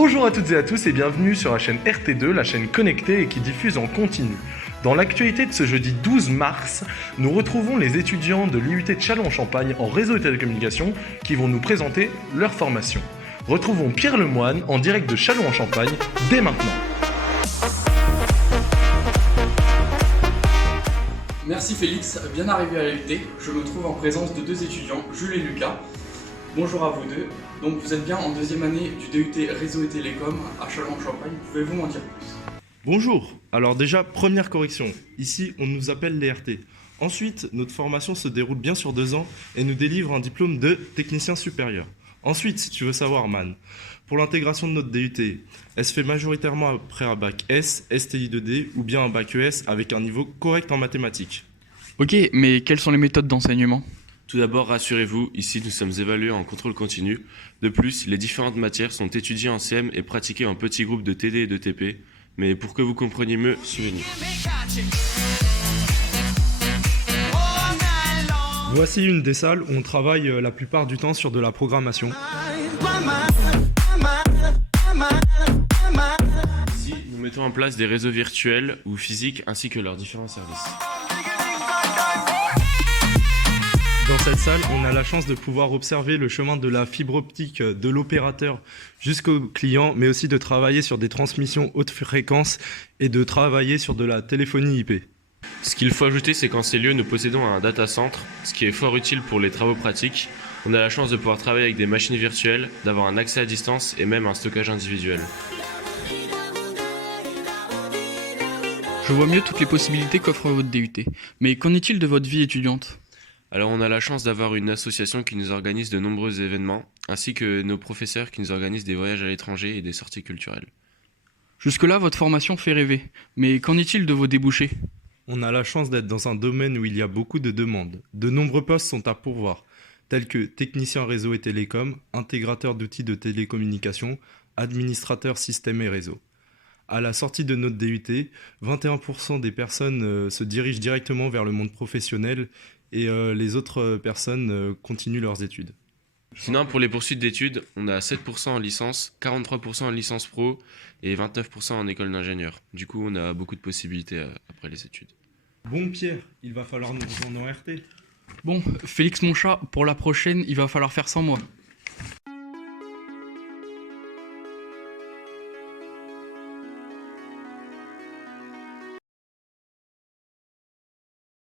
Bonjour à toutes et à tous et bienvenue sur la chaîne RT2, la chaîne connectée et qui diffuse en continu. Dans l'actualité de ce jeudi 12 mars, nous retrouvons les étudiants de l'IUT de Châlons-en-Champagne en réseau et télécommunications qui vont nous présenter leur formation. Retrouvons Pierre Lemoine en direct de Châlons-en-Champagne dès maintenant. Merci Félix, bien arrivé à l'IUT. Je me trouve en présence de deux étudiants, Jules et Lucas. Bonjour à vous deux. Donc vous êtes bien en deuxième année du DUT Réseau et Télécom à Châlons-en-Champagne. Pouvez-vous m'en dire plus ? Bonjour, alors déjà première correction, ici on nous appelle les RT. Ensuite, notre formation se déroule bien sur 2 ans et nous délivre un diplôme de technicien supérieur. Ensuite, si tu veux savoir Man, pour l'intégration de notre DUT, elle se fait majoritairement après un bac S, STI2D ou bien un bac ES avec un niveau correct en mathématiques. Ok, mais quelles sont les méthodes d'enseignement ? Tout d'abord, rassurez-vous, ici nous sommes évalués en contrôle continu. De plus, les différentes matières sont étudiées en CM et pratiquées en petits groupes de TD et de TP. Mais pour que vous compreniez mieux, suivez-nous. Voici une des salles où on travaille la plupart du temps sur de la programmation. Ici, nous mettons en place des réseaux virtuels ou physiques ainsi que leurs différents services. Dans cette salle, on a la chance de pouvoir observer le chemin de la fibre optique de l'opérateur jusqu'au client, mais aussi de travailler sur des transmissions haute fréquence et de travailler sur de la téléphonie IP. Ce qu'il faut ajouter, c'est qu'en ces lieux, nous possédons un data center, ce qui est fort utile pour les travaux pratiques. On a la chance de pouvoir travailler avec des machines virtuelles, d'avoir un accès à distance et même un stockage individuel. Je vois mieux toutes les possibilités qu'offre votre DUT. Mais qu'en est-il de votre vie étudiante ? Alors on a la chance d'avoir une association qui nous organise de nombreux événements, ainsi que nos professeurs qui nous organisent des voyages à l'étranger et des sorties culturelles. Jusque-là, votre formation fait rêver. Mais qu'en est-il de vos débouchés ? On a la chance d'être dans un domaine où il y a beaucoup de demandes. De nombreux postes sont à pourvoir, tels que technicien réseau et télécom, intégrateur d'outils de télécommunication, administrateur système et réseau. À la sortie de notre DUT, 21% des personnes se dirigent directement vers le monde professionnel et les autres personnes continuent leurs études. Sinon, pour les poursuites d'études, on a 7% en licence, 43% en licence pro et 29% en école d'ingénieur. Du coup, on a beaucoup de possibilités après les études. Bon Pierre, il va falloir nous rejoindre en RT. Bon, Félix mon chat, pour la prochaine, il va falloir faire sans moi.